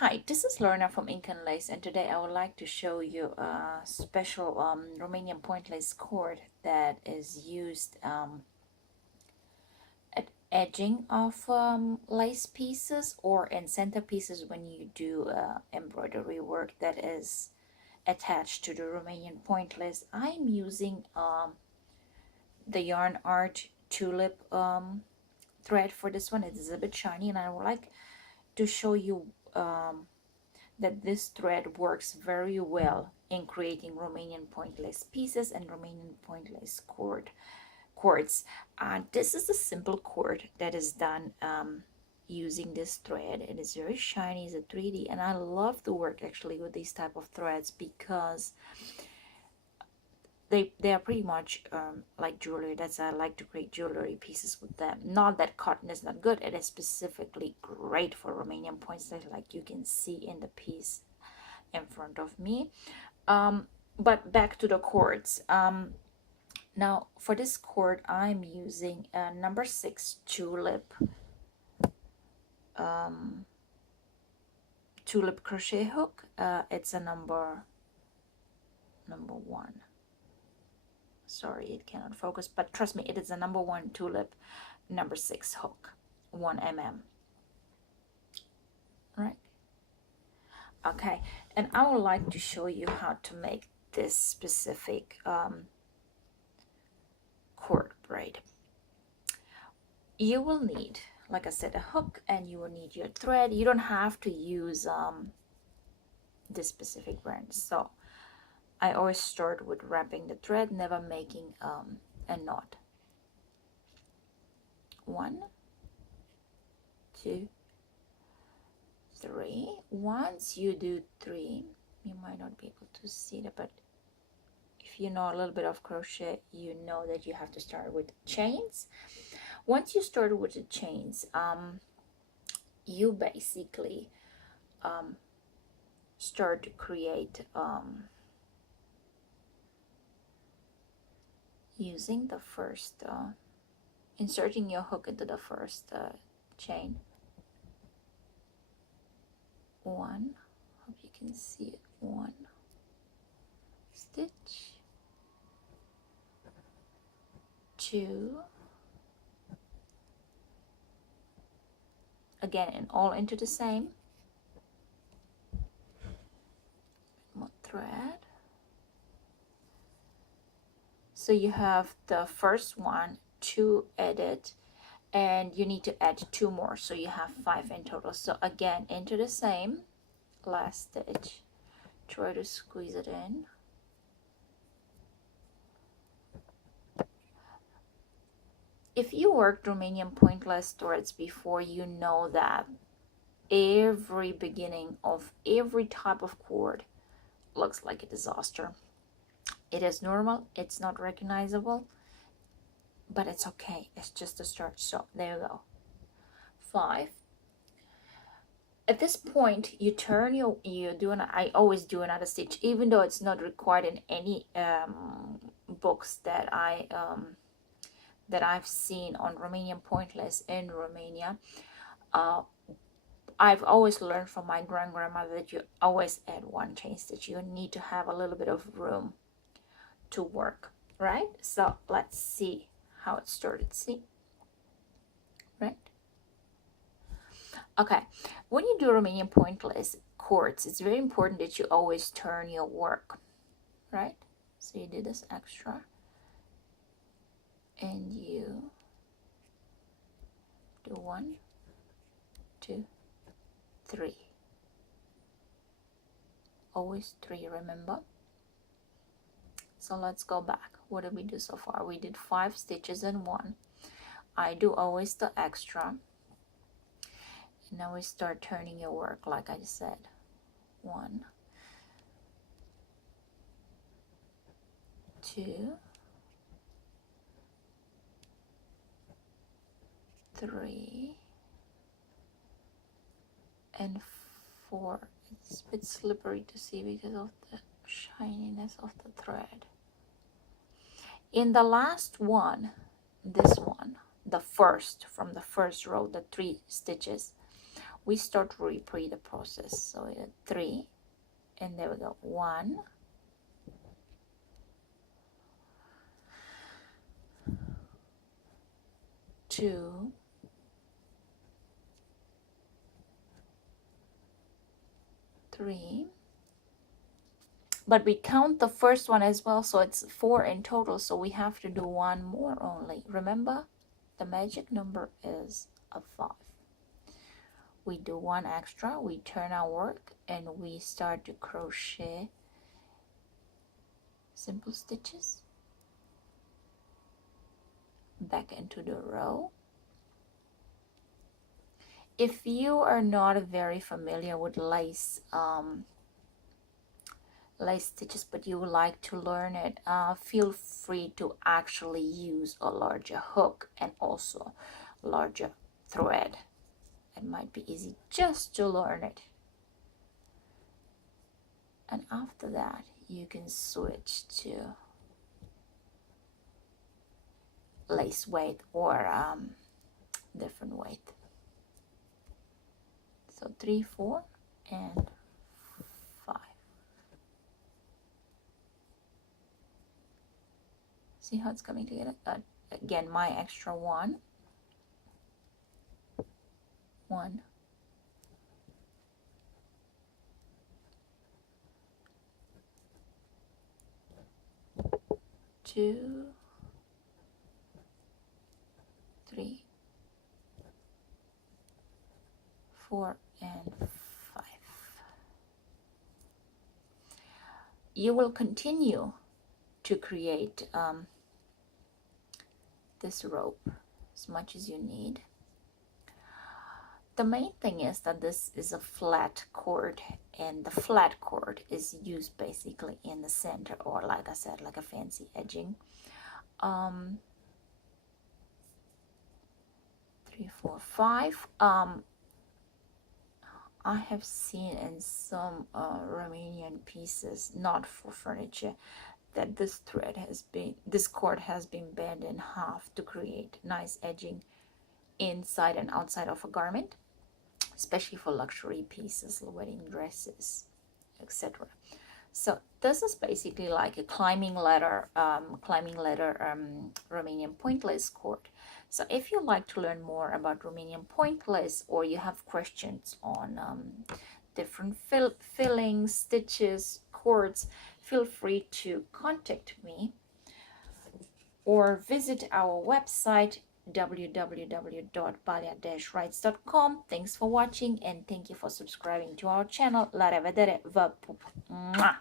Hi, this is Lorena from Ink and Lace, and today I would like to show you a special Romanian point lace cord that is used at edging of lace pieces or in center pieces when you do embroidery work that is attached to the Romanian point lace. I'm using the yarn art tulip thread for this one. It is a bit shiny, and I would like to show you that this thread works very well in creating Romanian point lace pieces and Romanian point lace cords. This is a simple cord that is done using this thread. It is very shiny, it's a 3D, and I love to work actually with these type of threads because they are pretty much like jewelry. That's I like to create jewelry pieces with them. Not that cotton is not good, it is specifically great for Romanian points lace, like you can see in the piece in front of me. But back to the cords. Now for this cord I'm using a number 6 tulip crochet hook. It's a number 1. Sorry, it cannot focus, but trust me, it is a number 1 tulip number 6 hook, 1 mm. Right? Okay, and I would like to show you how to make this specific cord braid. You will need, like I said, a hook, and you will need your thread. You don't have to use this specific brand. So I always start with wrapping the thread, never making a knot. 1, 2, 3. Once you do 3, you might not be able to see that, but if you know a little bit of crochet, you know that you have to start with chains. Once you start with the chains, you basically start to create using the first inserting your hook into the first chain. 1, hope you can see it, 1 stitch, 2, again, and all into the same, more thread. So you have the first one, 2 added, and you need to add 2 more, so you have 5 in total. So again, into the same, last stitch, try to squeeze it in. If you worked Romanian point lace threads before, you know that every beginning of every type of cord looks like a disaster. It is normal, it's not recognizable, but it's okay, it's just a start. So there you go, 5. At this point, you turn I always do another stitch, even though it's not required in any books that I've seen on Romanian point lace in Romania. I've always learned from my grandmother that you always add 1 chain stitch. You need to have a little bit of room to work, right? So let's see how it started. See, right? Okay, when you do Romanian point lace cords, it's very important that you always turn your work, right? So you do this extra, and you do 1, 2, 3. Always 3, remember? So let's go back. What did we do so far? We did 5 stitches in 1. I do always the extra. And now we start turning your work, like I said. 1, 2, 3, and 4. It's a bit slippery to see because of the shininess of the thread. In the last one, this one, the first, from the first row, the 3 stitches, we start to repeat the process. So 3, and there we go. 1, 2, 3. But we count the first one as well, so it's 4 in total, so we have to do 1 more only. Remember, the magic number is a 5. We do 1 extra, we turn our work, and we start to crochet simple stitches back into the row. If you are not very familiar with lace stitches, but you would like to learn it, feel free to actually use a larger hook and also larger thread. It might be easy just to learn it, and after that you can switch to lace weight or different weight. So 3, 4, and 5. See how it's coming together? Again, my extra 1, 1, 2, 3, 4, and 5. You will continue to create this rope as much as you need. The main thing is that this is a flat cord, and the flat cord is used basically in the center, or like I said, like a fancy edging. 3, 4, 5. I have seen in some Romanian pieces, not for furniture, that this cord has been bent in half to create nice edging inside and outside of a garment, especially for luxury pieces, wedding dresses, etc. So this is basically like a climbing ladder Romanian point lace cord. So if you'd like to learn more about Romanian point lace, or you have questions on different fillings, stitches, cords, feel free to contact me or visit our website www.balea-Raitz.com. Thanks for watching, and thank you for subscribing to our channel. La revedere, vă pup! Mwah!